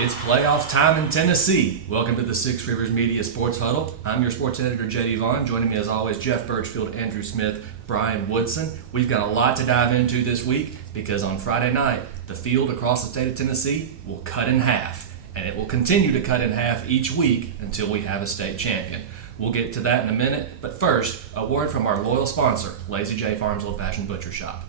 It's playoff time in Tennessee. Welcome to the Six Rivers Media Sports Huddle. I'm your sports editor, JD Vaughn. Joining me as always, Jeff Birchfield, Andrew Smith, Brian Woodson. We've got a lot to dive into this week because on Friday night, the field across the state of Tennessee will cut in half. And it will continue to cut in half each week until we have a state champion. We'll get to that in a minute, but first, a word from our loyal sponsor, Lazy J Farms Old Fashioned Butcher Shop.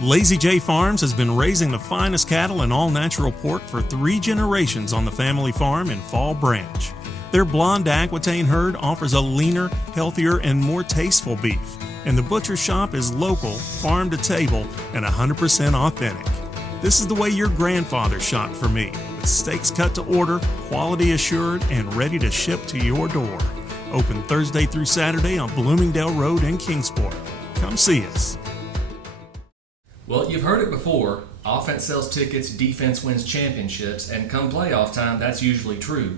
Lazy J Farms has been raising the finest cattle and all-natural pork for 3 generations on the family farm in Fall Branch. Their blonde Aquitaine herd offers a leaner, healthier, and more tasteful beef. And the butcher shop is local, farm to table, and 100% authentic. This is the way your grandfather shopped for me, with steaks cut to order, quality assured, and ready to ship to your door. Open Thursday through Saturday on Bloomingdale Road in Kingsport. Come see us. Well, you've heard it before. Offense sells tickets, defense wins championships, and come playoff time, that's usually true.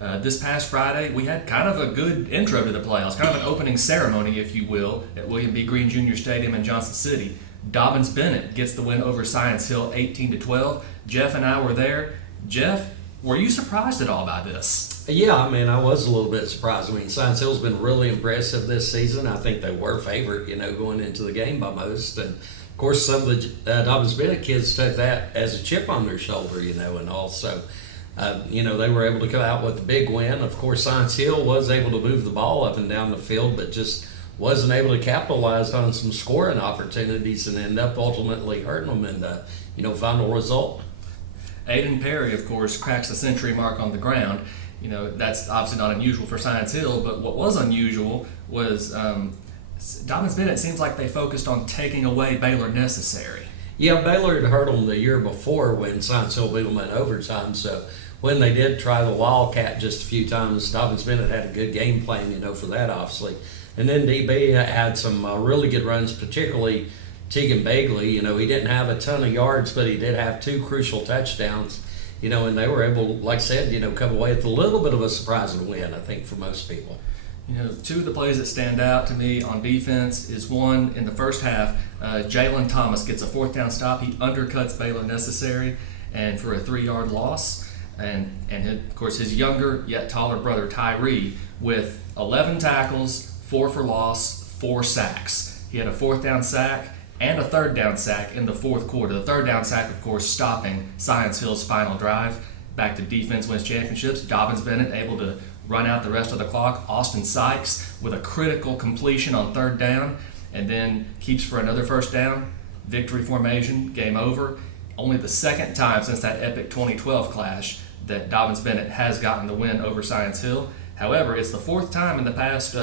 This past Friday, we had kind of a good intro to the playoffs, kind of an opening ceremony, if you will, at William B. Green Jr. Stadium in Johnson City. Dobbins Bennett gets the win over Science Hill 18-12. Jeff and I were there. Jeff, were you surprised at all by this? Yeah, I was a little bit surprised. Science Hill's been really impressive this season. I think they were favored, going into the game by most. And, of course, some of the Dobbins Bennett kids took that as a chip on their shoulder, and also, they were able to come out with a big win. Of course, Science Hill was able to move the ball up and down the field, but just wasn't able to capitalize on some scoring opportunities and end up ultimately hurting them in the, final result. Aiden Perry, of course, cracks the century mark on the ground. That's obviously not unusual for Science Hill, but what was unusual was Dobbins Bennett seems like they focused on taking away Baylor necessary. Yeah, Baylor had hurt them the year before when Science Hill beat them in overtime, so when they did try the Wildcat just a few times, Dobbins Bennett had a good game plan, for that, obviously. And then DB had some really good runs, particularly Tegan Bagley. He didn't have a ton of yards, but he did have 2 crucial touchdowns, and they were able, like I said, come away with a little bit of a surprising win, I think, for most people. 2 of the plays that stand out to me on defense is one in the first half. Jalen Thomas gets a 4th down stop. He undercuts Baylor necessary and for a 3-yard loss. And of course, his younger yet taller brother, Tyree, with 11 tackles, 4 for loss, 4 sacks. He had a 4th down sack and a 3rd down sack in the 4th quarter. The 3rd down sack, of course, stopping Science Hill's final drive. Back to defense wins championships. Dobbins Bennett able to run out the rest of the clock. Austin Sykes with a critical completion on 3rd down and then keeps for another 1st down. Victory formation, game over. Only the 2nd time since that epic 2012 clash that Dobbins Bennett has gotten the win over Science Hill. However, it's the 4th time in the past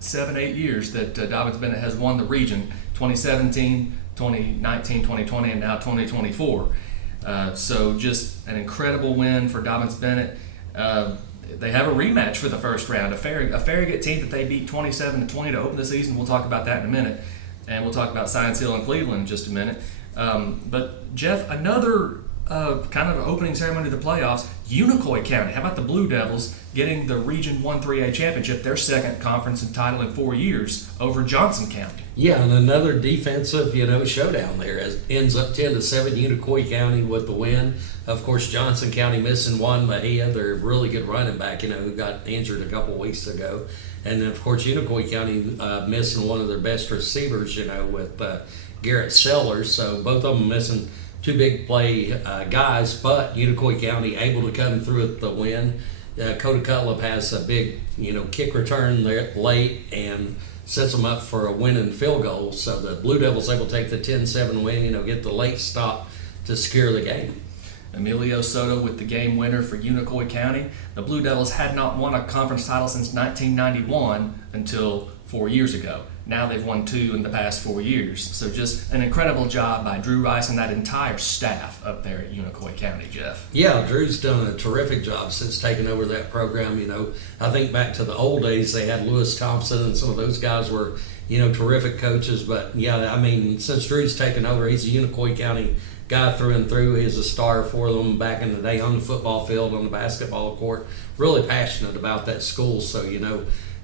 7-8 years that Dobbins Bennett has won the region, 2017, 2019, 2020, and now 2024. So just an incredible win for Dobbins Bennett. They have a rematch for the first round, a Farragut team that they beat 27-20 to open the season. We'll talk about that in a minute, and we'll talk about Science Hill and Cleveland in just a minute. But Jeff, another kind of opening ceremony of the playoffs, Unicoi County. How about the Blue Devils getting the Region 1-3A championship, their 2nd conference title in 4 years, over Johnson County? Yeah, and another defensive, showdown there. It ends up 10-7, Unicoi County with the win. Of course, Johnson County missing Juan Mejia, their really good running back, who got injured a couple weeks ago. And then, of course, Unicoi County missing one of their best receivers, with Garrett Sellers. So both of them missing 2 big play guys, but Unicoi County able to come through with the win. Coda Cutlip has a big, kick return there late and sets them up for a winning field goal. So the Blue Devils able to take the 10-7 win, get the late stop to secure the game. Emilio Soto with the game winner for Unicoi County. The Blue Devils had not won a conference title since 1991 until 4 years ago. Now they've won 2 in the past 4 years. So just an incredible job by Drew Rice and that entire staff up there at Unicoi County, Jeff. Yeah, Drew's done a terrific job since taking over that program. I think back to the old days, they had Lewis Thompson and some of those guys were, terrific coaches. But, yeah, since Drew's taken over, he's a Unicoi County guy through and through. He's a star for them back in the day on the football field, on the basketball court. Really passionate about that school. So,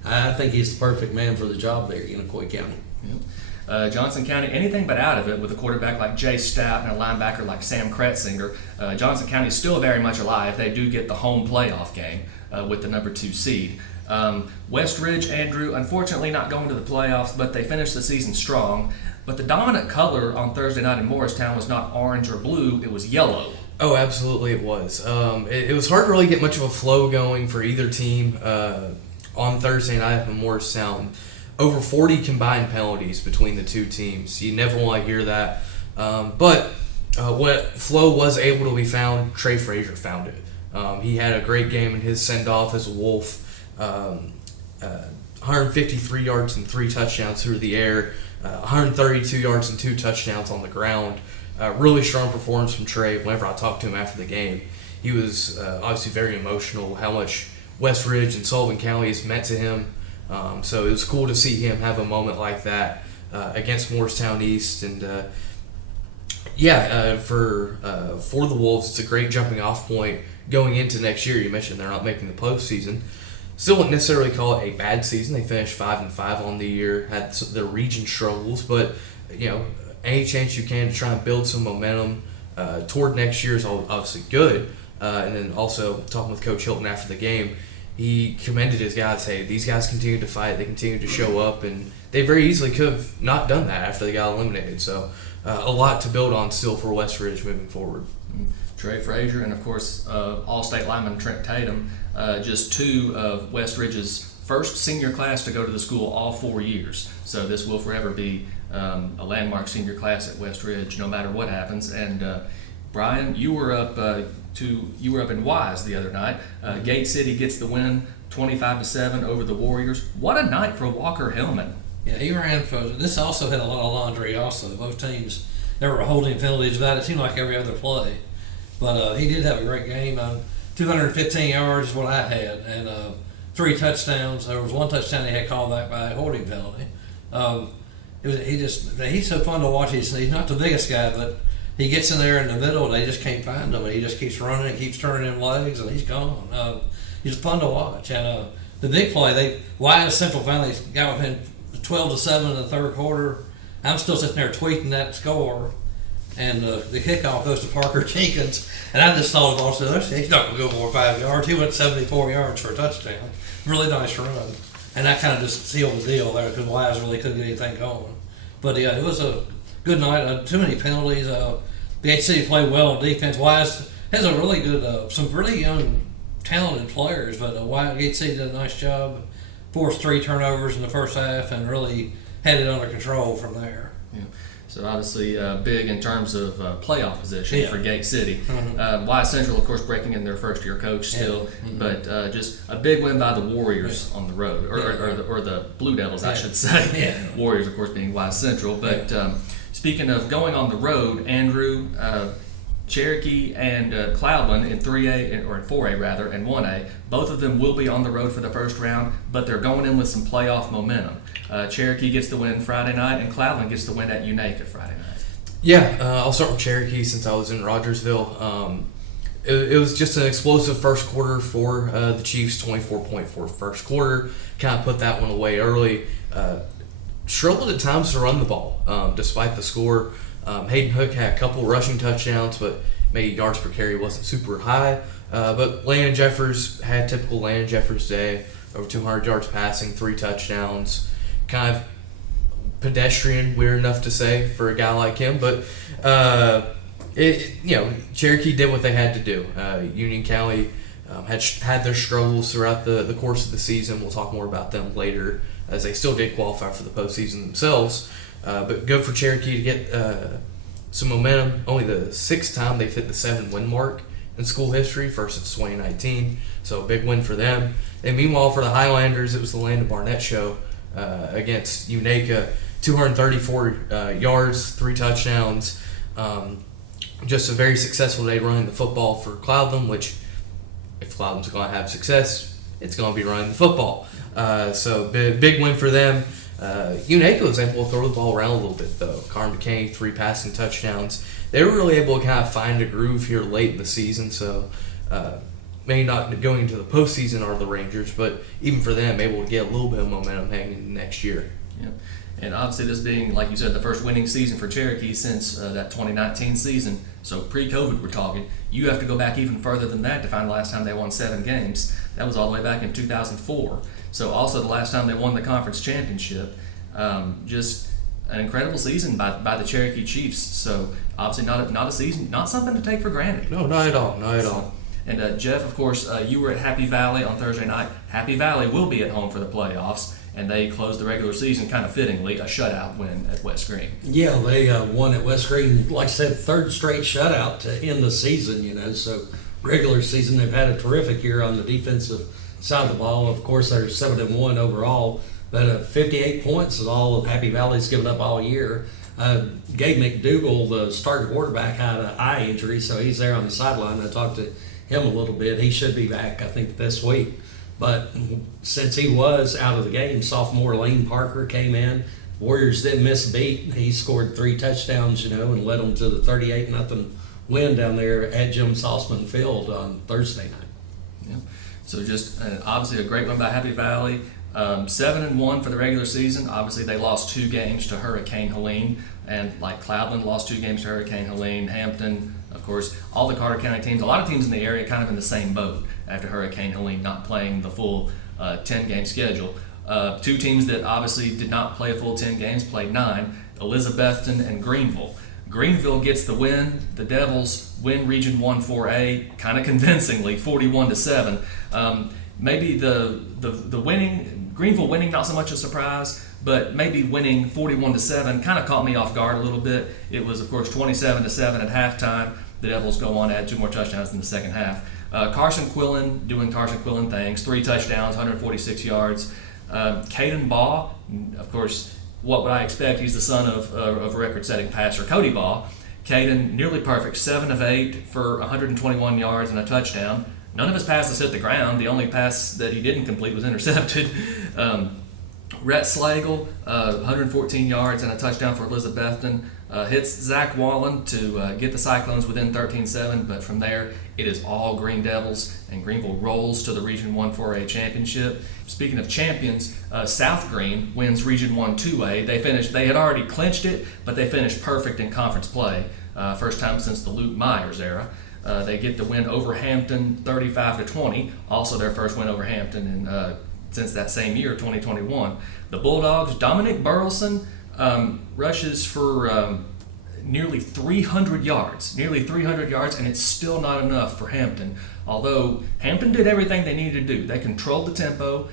I think he's the perfect man for the job there at Unicoi County. Yep. Johnson County, anything but out of it with a quarterback like Jay Stout and a linebacker like Sam Kretzinger. Johnson County is still very much alive. They do get the home playoff game with the number 2 seed. West Ridge, Andrew, unfortunately not going to the playoffs, but they finished the season strong. But the dominant color on Thursday night in Morristown was not orange or blue, it was yellow. Oh, absolutely it was. It was hard to really get much of a flow going for either team on Thursday night in Morristown. Over 40 combined penalties between the two teams. You never want to hear that. But what flow was able to be found, Trey Frazier found it. He had a great game in his send-off as a Wolf. 153 yards and 3 touchdowns through the air. 132 yards and 2 touchdowns on the ground. Really strong performance from Trey. Whenever I talked to him after the game, he was obviously very emotional, how much West Ridge and Sullivan County has meant to him. So it was cool to see him have a moment like that against Morristown East. And for the Wolves, it's a great jumping off point going into next year. You mentioned they're not making the postseason. Still wouldn't necessarily call it a bad season. They finished 5-5 on the year, had their region struggles, but any chance you can to try and build some momentum toward next year is obviously good. And then also talking with Coach Hilton after the game, he commended his guys. Hey, these guys continued to fight. They continued to show up, and they very easily could have not done that after they got eliminated. So a lot to build on still for West Ridge moving forward. Trey Frazier and, of course, All-State lineman Trent Tatum, just 2 of West Ridge's first senior class to go to the school all 4 years. So this will forever be a landmark senior class at West Ridge, no matter what happens. And Brian, you were up in Wise the other night. Gate City gets the win, 25-7 over the Warriors. What a night for Walker Hillman. Yeah, he ran for. This also had a lot of laundry. Also, both teams, there were holding penalties about it. It seemed like every other play, but he did have a great game. 215 yards is what I had, and 3 touchdowns. There was 1 touchdown he had called back by a holding penalty. He's so fun to watch. He's not the biggest guy, but he gets in there in the middle and they just can't find him, and he just keeps running and keeps turning them legs, and he's gone. He's fun to watch. And the big play, Wise Central finally got within 12-7 in the third quarter. I'm still sitting there tweeting that score, and the kickoff goes to Parker Jenkins, and I just thought, he's not going to go more 5 yards. He went 74 yards for a touchdown. Really nice run. And that kind of just sealed the deal there because Wise really couldn't get anything going. But yeah, it was a good night. Too many penalties. The HC played well on defense. Wise has a really good, some really young, talented players, but HC did a nice job. Forced 3 turnovers in the first half and really had it under control from there. Yeah. So obviously big in terms of playoff position for Gate City. Mm-hmm. Wise Central, of course, breaking in their first-year coach still, but just a big win by the Warriors on the road, or the Blue Devils, I should say. Yeah. Warriors, of course, being Wise Central. But speaking of going on the road, Andrew, Cherokee and Cloudland in 3A, or in 4A rather, and 1A, both of them will be on the road for the first round, but they're going in with some playoff momentum. Cherokee gets the win Friday night, and Cloudland gets the win at Unaka Friday night. Yeah, I'll start with Cherokee since I was in Rogersville. It was just an explosive first quarter for the Chiefs, 24-point for first quarter. Kind of put that one away early. Struggled at times to run the ball, despite the score. Hayden Hook had a couple rushing touchdowns, but maybe yards per carry wasn't super high. But Landon Jeffers had typical Landon Jeffers day, over 200 yards passing, 3 touchdowns. Kind of pedestrian, weird enough to say for a guy like him, but Cherokee did what they had to do. Union County had their struggles throughout the course of the season. We'll talk more about them later, as they still did qualify for the postseason themselves. But good for Cherokee to get some momentum. Only the 6th time they've hit the 7-win mark in school history versus 2019. So a big win for them. And meanwhile, for the Highlanders, it was the Landon Barnett show against Unaka. 234 yards, 3 touchdowns. Just a very successful day running the football for Cloudland, which if Cloudland's going to have success, it's going to be running the football. So big win for them. Unaka was able to throw the ball around a little bit, though. Carm McKay, 3 passing touchdowns. They were really able to kind of find a groove here late in the season, so maybe not going into the postseason are the Rangers, but even for them, able to get a little bit of momentum heading into next year. Yep. And obviously this being, like you said, the first winning season for Cherokee since that 2019 season, so pre-COVID we're talking, you have to go back even further than that to find the last time they won 7 games. That was all the way back in 2004. So also the last time they won the conference championship. Just an incredible season by the Cherokee Chiefs. So obviously not a season, not something to take for granted. No, not at all. Not at all. And Jeff, of course, you were at Happy Valley on Thursday night. Happy Valley will be at home for the playoffs, and they closed the regular season kind of fittingly, a shutout win at West Green. Yeah, they won at West Green, like I said, third straight shutout to end the season, so regular season they've had a terrific year on the defensive side of the ball. Of course, they're 7-1 overall, but 58 points is all of Happy Valley's given up all year. Gabe McDougal, the starting quarterback, had an eye injury, so he's there on the sideline. I talked to him a little bit. He should be back, I think, this week. But since he was out of the game, sophomore Lane Parker came in. Warriors didn't miss a beat. He scored 3 touchdowns, and led them to the 38-0 win down there at Jim Salzman Field on Thursday night. Yeah. So just obviously a great win by Happy Valley. 7-1 for the regular season. Obviously, they lost 2 games to Hurricane Helene, and like Cloudland lost 2 games to Hurricane Helene. Hampton, of course, all the Carter County teams, a lot of teams in the area kind of in the same boat after Hurricane Helene not playing the full 10-game schedule. 2 teams that obviously did not play a full 10 games played 9, Elizabethton and Greenville. Greenville gets the win. The Devils win Region 1 4A kind of convincingly, 41-7. Maybe the winning, Greenville winning, not so much a surprise, but maybe winning 41-7 kind of caught me off guard a little bit. It was, of course, 27-7 at halftime. The Devils go on to add 2 more touchdowns in the second half. Carson Quillen doing Carson Quillen things, 3 touchdowns, 146 yards. Caden Baugh, of course, what would I expect? He's the son of record-setting passer Cody Baugh. Caden, nearly perfect, 7 of 8 for 121 yards and a touchdown. None of his passes hit the ground. The only pass that he didn't complete was intercepted. Rhett Slagle, 114 yards and a touchdown for Elizabethton. Hits Zach Wallen to get the Cyclones within 13-7, but from there it is all Green Devils, and Greenville rolls to the Region 1 4A championship. Speaking of champions, South Green wins Region 1 2A. They had already clinched it, but they finished perfect in conference play. First time since the Luke Myers era. They get the win over Hampton 35-20, also their first win over Hampton since that same year, 2021. The Bulldogs, Dominic Burleson rushes for nearly 300 yards, and it's still not enough for Hampton. Although Hampton did everything they needed to do. They controlled the tempo.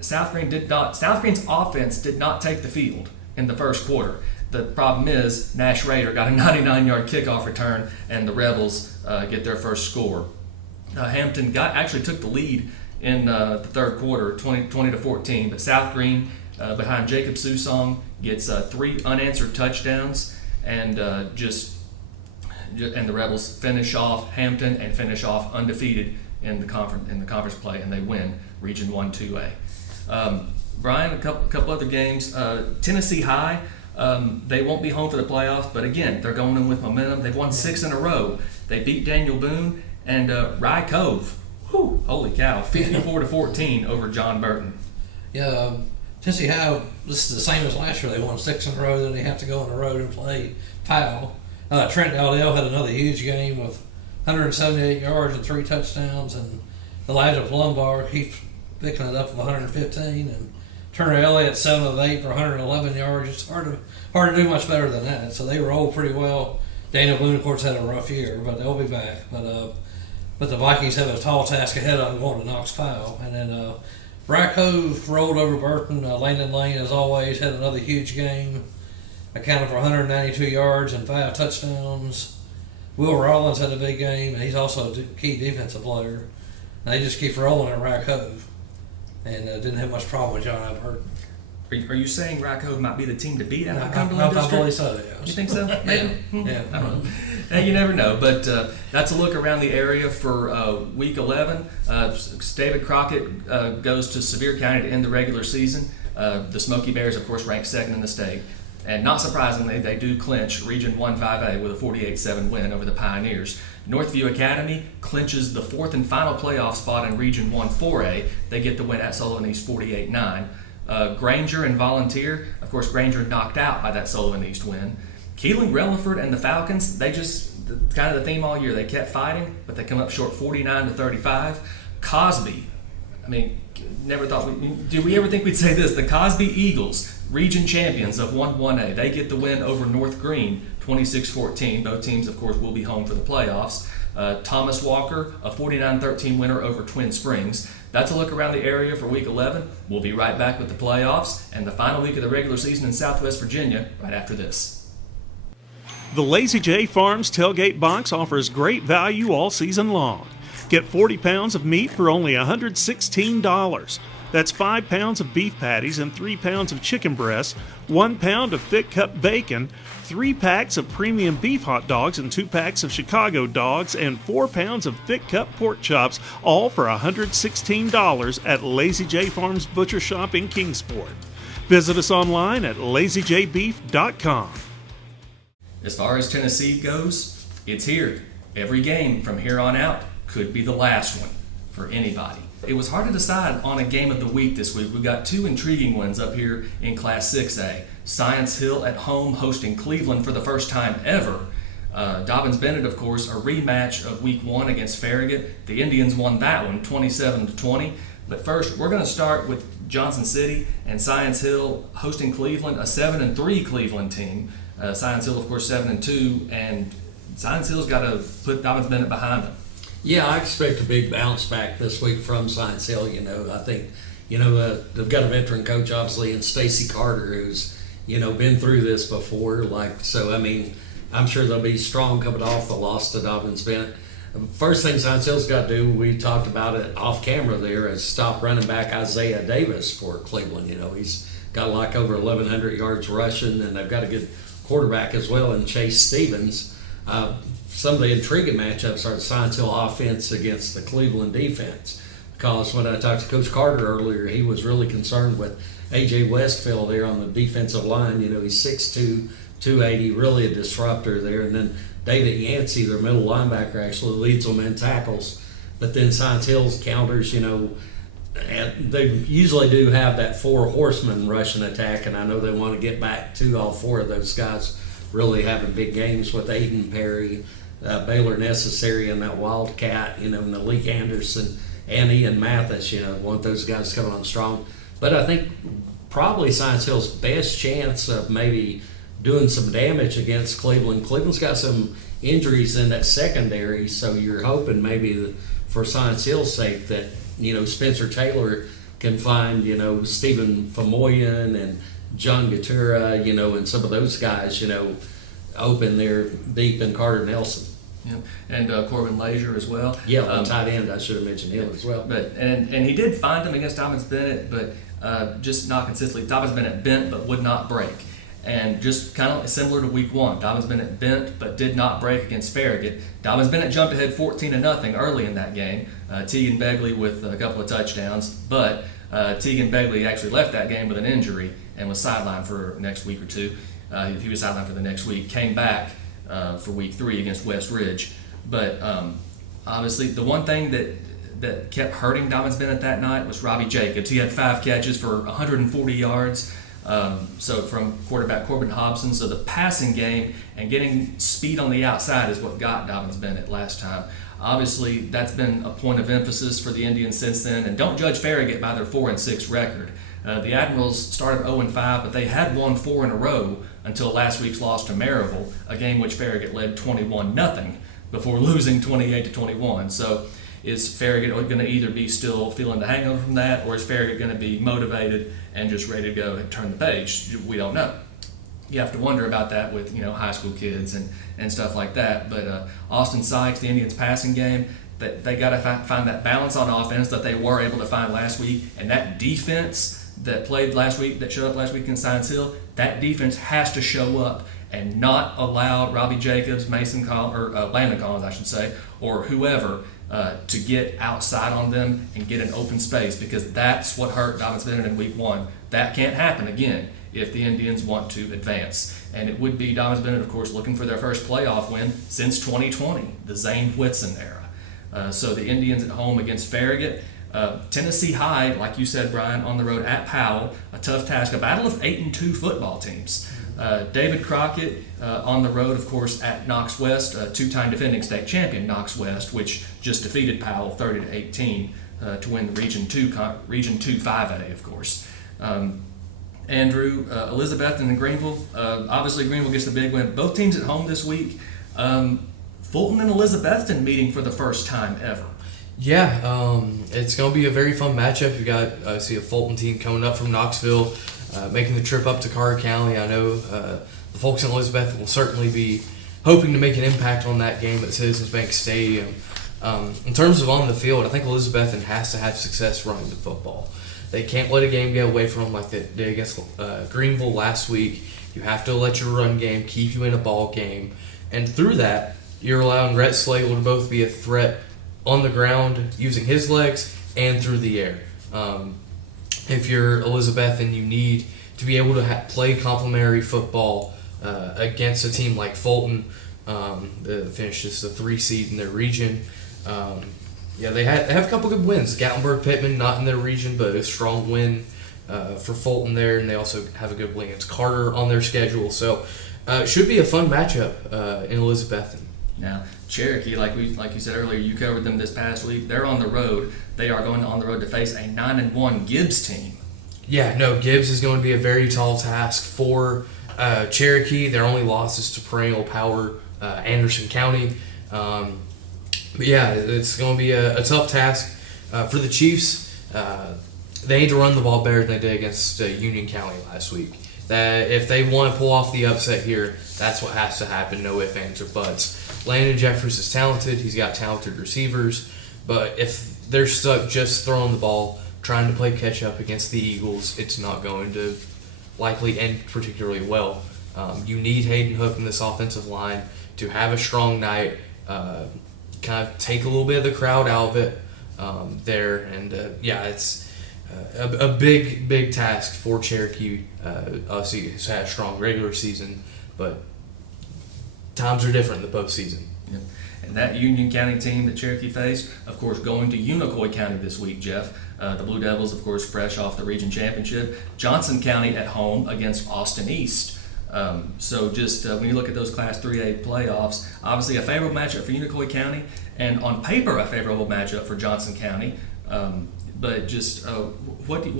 South Green's offense did not take the field in the first quarter. The problem is Nash Rader got a 99-yard kickoff return, and the Rebels get their first score. Hampton actually took the lead in the third quarter, 20-14, but South Green, behind Jacob Susong, gets 3 unanswered touchdowns, and the Rebels finish off Hampton and finish off undefeated in the conference play, and they win Region 1 2A. Brian, a couple other games. Tennessee High. They won't be home for the playoffs, but again, they're going in with momentum. They've won 6 in a row. They beat Daniel Boone and Rye Cove. Whew, holy cow, 54-14 over John Burton. Yeah, Tennessee High, this is the same as last year. They won 6 in a row, then they have to go on the road and play Powell. Trent Dowdell had another huge game with 178 yards and 3 touchdowns, and Elijah Plumbar keeps picking it up with 115, and Turner Elliott 7 of 8 for 111 yards. It's hard to do much better than that. So they rolled pretty well. Daniel Boone, of course, had a rough year, but they'll be back. But the Vikings have a tall task ahead of them going to Knox Powell. And then Rye Cove rolled over Burton. Landon Lane, as always, had another huge game, accounted for 192 yards and 5 touchdowns. Will Rollins had a big game, and he's also a key defensive player. And they just keep rolling at Rye Cove, and didn't have much problem with John Burton. Are you saying Rye Cove might be the team to beat out of I Cumberland District? believe so, yes. You think so? Maybe? Yeah. I don't know. You never know. But that's a look around the area for Week 11. David Crockett goes to Sevier County to end the regular season. The Smoky Bears, of course, ranked 2nd in the state. And not surprisingly, they do clinch Region 1 5A with a 48-7 win over the Pioneers. Northview Academy clinches the 4th and final playoff spot in Region 1 4A. They get the win at Sullivan East 48-9. Granger and Volunteer, of course, Granger knocked out by that Sullivan East win. Keelan, Relaford, and the Falcons, they just, kind of the theme all year, they kept fighting, but they come up short 49-35. Cosby, I mean, never thought did we ever think we'd say this? The Cosby Eagles, region champions of 1-1A, they get the win over North Green, 26-14. Both teams, of course, will be home for the playoffs. Thomas Walker, a 49-13 winner over Twin Springs. That's a look around the area for Week 11. We'll be right back with the playoffs and the final week of the regular season in Southwest Virginia right after this. The Lazy J Farms Tailgate Box offers great value all season long. Get 40 pounds of meat for only $116. That's 5 pounds of beef patties and 3 pounds of chicken breasts, 1 pound of thick cut bacon, 3 packs of premium beef hot dogs and 2 packs of Chicago dogs, and 4 pounds of thick cut pork chops, all for $116 at Lazy J Farms Butcher Shop in Kingsport. Visit us online at lazyjbeef.com. As far as Tennessee goes, it's here. Every game from here on out could be the last one for anybody. It was hard to decide on a game of the week this week. We've got 2 intriguing ones up here in Class 6A. Science Hill at home hosting Cleveland for the first time ever. Dobbins-Bennett, of course, a rematch of Week 1 against Farragut. The Indians won that one 27-20. But first, we're going to start with Johnson City and Science Hill hosting Cleveland, a 7-3 Cleveland team. Science Hill, of course, 7-2, and Science Hill's got to put Dobbins-Bennett behind them. Yeah, I expect a big bounce back this week from Science Hill. I think, they've got a veteran coach, obviously, in Stacy Carter, who's, been through this before. I'm sure they'll be strong coming off the loss to Dobbins-Bennett. First thing Science Hill's got to do, we talked about it off camera there, is stop running back Isaiah Davis for Cleveland. He's got like over 1,100 yards rushing, and they've got a good quarterback as well in Chase Stevens. Some of the intriguing matchups are the Science Hill offense against the Cleveland defense. Because when I talked to Coach Carter earlier, he was really concerned with A.J. Westfield there on the defensive line. He's 6'2", 280, really a disruptor there. And then David Yancey, their middle linebacker, actually leads them in tackles. But then Science Hill's counters, they usually do have that 4 horsemen rushing attack, and I know they want to get back to all 4 of those guys really having big games with Aiden Perry, Baylor Necessary, and that Wildcat, Malik Anderson, and Ian Mathis, want those guys coming on strong. But I think probably Science Hill's best chance of maybe doing some damage against Cleveland. Cleveland's got some injuries in that secondary, so you're hoping maybe for Science Hill's sake that, Spencer Taylor can find, Stephen Famoyan and John Gatura, and some of those guys, open there deep in Carter Nelson. Yeah, and Corbin Lazier as well. Yeah, the tight end, I should have mentioned him as well. But and he did find them against Dobbins-Bennett, but just not consistently. Dobbins-Bennett bent but would not break. And just kind of similar to Week 1, Dobbins-Bennett bent but did not break against Farragut. Dobbins-Bennett jumped ahead 14-0 early in that game. Tegan Begley with a couple of touchdowns, but Tegan Begley actually left that game with an injury and was sidelined for next week or two. He was sidelined for the next week, came back for Week 3 against West Ridge. But obviously the one thing that kept hurting Dobbins-Bennett that night was Robbie Jacobs. He had 5 catches for 140 yards. So from quarterback Corbin Hobson. So the passing game and getting speed on the outside is what got Dobbins-Bennett last time. Obviously, that's been a point of emphasis for the Indians since then. And don't judge Farragut by their 4-6 record. The Admirals started 0-5, but they had won 4 in a row until last week's loss to Maryville, a game which Farragut led 21-0 before losing 28-21. So is Farragut going to either be still feeling the hangover from that, or is Farragut going to be motivated and just ready to go and turn the page? We don't know. You have to wonder about that with high school kids and stuff like that. But Austin Sykes, the Indians' passing game, they got to find that balance on offense that they were able to find last week, and that defense that played last week, that showed up last week in Science Hill, that defense has to show up and not allow Robbie Jacobs, Landon Collins, I should say, or whoever to get outside on them and get an open space, because that's what hurt Dobbins-Bennett in Week 1. That can't happen again if the Indians want to advance. And it would be Dobbins-Bennett, of course, looking for their first playoff win since 2020, the Zane Woodson era. So the Indians at home against Farragut, Tennessee High, like you said, Brian, on the road at Powell, a tough task, a battle of 8-2 football teams. David Crockett on the road, of course, at Knox West, two-time defending state champion Knox West, which just defeated Powell 30-18 to win the Region 2 5A, of course. Andrew, Elizabethton and Greenville. Obviously, Greenville gets the big win. Both teams at home this week. Fulton and Elizabethton meeting for the first time ever. Yeah, it's going to be a very fun matchup. You got a Fulton team coming up from Knoxville, making the trip up to Carter County. I know the folks in Elizabeth will certainly be hoping to make an impact on that game at Citizens Bank Stadium. In terms of on the field, I think Elizabethton has to have success running the football. They can't let a game get away from them like they did against Greenville last week. You have to let your run game keep you in a ball game. And through that, you're allowing Rhett Slagle to both be a threat on the ground using his legs and through the air. If you're Elizabethton, you need to be able to play complementary football against a team like Fulton that finishes the 3 seed in their region. They have a couple good wins. Gatlinburg-Pittman, not in their region, but a strong win for Fulton there, and they also have a good win against Carter on their schedule. So it should be a fun matchup in Elizabethton. Now, Cherokee, like you said earlier, you covered them this past week. They're on the road. They are going on the road to face a 9-1 Gibbs team. Yeah, no, Gibbs is going to be a very tall task for Cherokee. Their only losses to perennial power Anderson County. But yeah, it's going to be a tough task for the Chiefs. They need to run the ball better than they did against Union County last week. That if they want to pull off the upset here, that's what has to happen. No ifs, ands, or buts. Landon Jeffers is talented. He's got talented receivers. But if they're stuck just throwing the ball, trying to play catch-up against the Eagles, it's not going to likely end particularly well. You need Hayden Hook in this offensive line to have a strong night, kind of take a little bit of the crowd out of it there. And, it's a big task for Cherokee. Obviously, it's had a strong regular season, but times are different in the postseason. Yeah. And that Union County team that Cherokee faced, of course, going to Unicoi County this week, Jeff. The Blue Devils, of course, fresh off the region championship. Johnson County at home against Austin East. So just when you look at those Class 3A playoffs, obviously a favorable matchup for Unicoi County, and on paper a favorable matchup for Johnson County. But just what do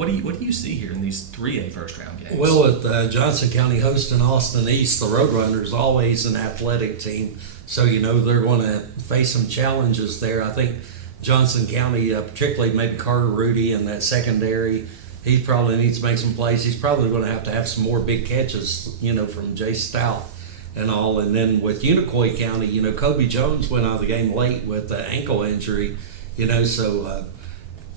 you see here in these 3A first round games? Well, with Johnson County hosting Austin East, the Roadrunners always an athletic team, so they're going to face some challenges there. I think Johnson County, particularly maybe Carter Rudy in that secondary, he probably needs to make some plays. He's probably going to have some more big catches, from Jay Stout and all. And then with Unicoi County, Kobe Jones went out of the game late with an ankle injury, so.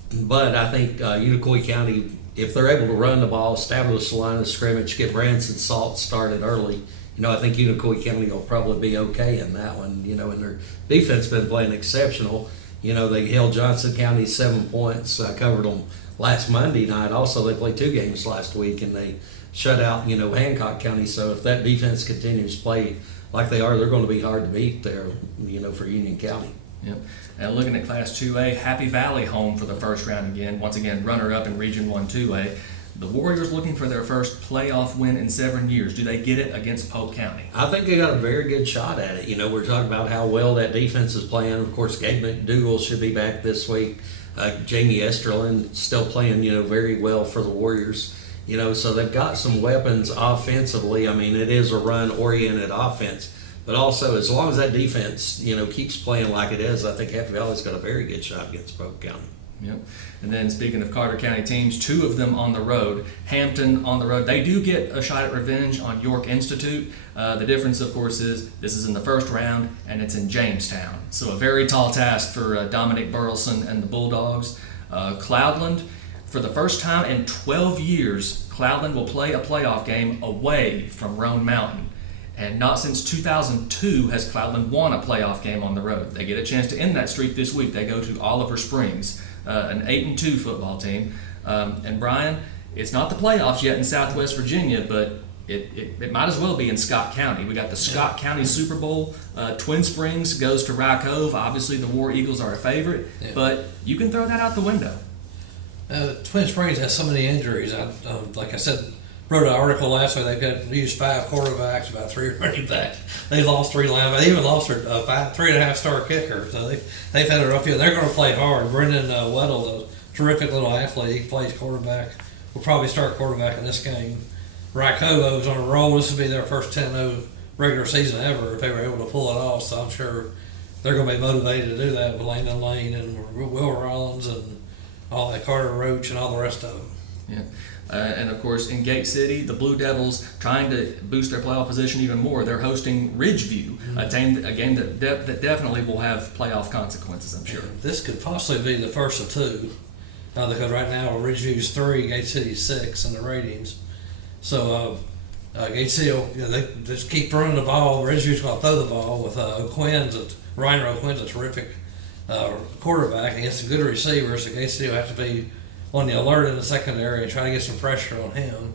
But I think Unicoi County, if they're able to run the ball, establish the line of scrimmage, get Branson Salt started early, I think Unicoi County will probably be okay in that one. And their defense been playing exceptional. They held Johnson County 7 points, covered them last Monday night. Also, they played 2 games last week, and they shut out, Hancock County. So if that defense continues to play like they are, they're going to be hard to beat there, for Union County. Yep. And looking at Class 2A, Happy Valley home for the first round again. Once again, runner-up in Region 1 2A. The Warriors looking for their first playoff win in 7 years. Do they get it against Polk County? I think they got a very good shot at it. We're talking about how well that defense is playing. Of course, Gabe McDougal should be back this week. Jamie Esterlin still playing, very well for the Warriors. So they've got some weapons offensively. I mean, it is a run-oriented offense. But also, as long as that defense, keeps playing like it is, I think Happy Valley's got a very good shot against Polk County. Yep. And then speaking of Carter County teams, 2 of them on the road. Hampton on the road. They do get a shot at revenge on York Institute. The difference, of course, is this is in the first round and it's in Jamestown. So a very tall task for Dominic Burleson and the Bulldogs. Cloudland, for the first time in 12 years, Cloudland will play a playoff game away from Roan Mountain. And not since 2002 has Cloudland won a playoff game on the road. They get a chance to end that streak this week. They go to Oliver Springs, an 8-2 football team. And Brian, it's not the playoffs yet in Southwest Virginia, but it might as well be in Scott County. We got the Scott County Super Bowl. Twin Springs goes to Rye Cove. Obviously, the War Eagles are a favorite, but you can throw that out the window. Twin Springs has so many injuries. Like I said, wrote an article last week. They've used 5 quarterbacks, about 3 running backs. They lost 3 linebackers. They even lost their 3.5-star kicker. So they've had it up here. They're going to play hard. Brendan Weddle, a terrific little athlete, he plays quarterback. Will probably start quarterback in this game. Rakovo is on a roll. This will be their first 10-0 regular season ever if they were able to pull it off. So I'm sure they're going to be motivated to do that with Landon Lane and Will Rollins and all that, Carter Roach and all the rest of them. Yeah. And of course, in Gate City, the Blue Devils trying to boost their playoff position even more. They're hosting Ridgeview, a game that definitely will have playoff consequences, I'm sure. This could possibly be the first of 2, because right now Ridgeview's 3, Gate City's 6 in the ratings. So Gate City, they just keep throwing the ball. Ridgeview's going to throw the ball with Ryan O'Quinn's a terrific quarterback against some good receivers. So Gate City will have to be on the alert in the secondary and try to get some pressure on him.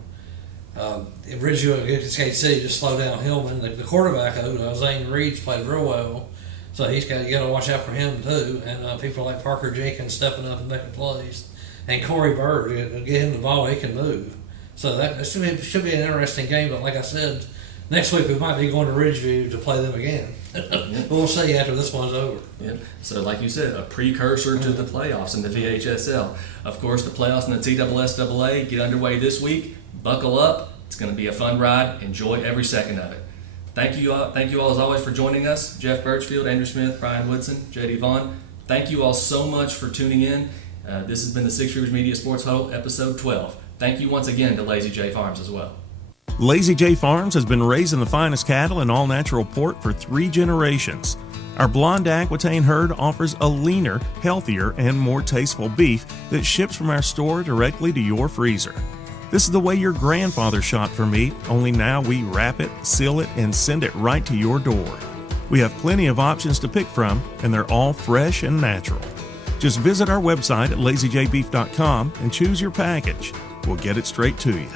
Ridgeview against Gate City just slow down Hillman. The quarterback, Zane Reed's played real well, so you got to watch out for him too. And people like Parker Jenkins stepping up and making plays, and Corey Bird, get him the ball, he can move. So that should be an interesting game. But like I said, next week we might be going to Ridgeview to play them again. But we'll see after this one's over. Yeah. So like you said, a precursor to the playoffs in the VHSL. Of course, the playoffs in the TSSAA get underway this week. Buckle up. It's going to be a fun ride. Enjoy every second of it. Thank you all as always for joining us. Jeff Birchfield, Andrew Smith, Brian Woodson, JD Vaughn. Thank you all so much for tuning in. This has been the Six Rivers Media Sports Huddle, episode 12. Thank you once again to Lazy J Farms as well. Lazy J Farms has been raising the finest cattle in all-natural pork for 3 generations. Our blonde Aquitaine herd offers a leaner, healthier, and more tasteful beef that ships from our store directly to your freezer. This is the way your grandfather shot for meat, only now we wrap it, seal it, and send it right to your door. We have plenty of options to pick from, and they're all fresh and natural. Just visit our website at lazyjbeef.com and choose your package. We'll get it straight to you.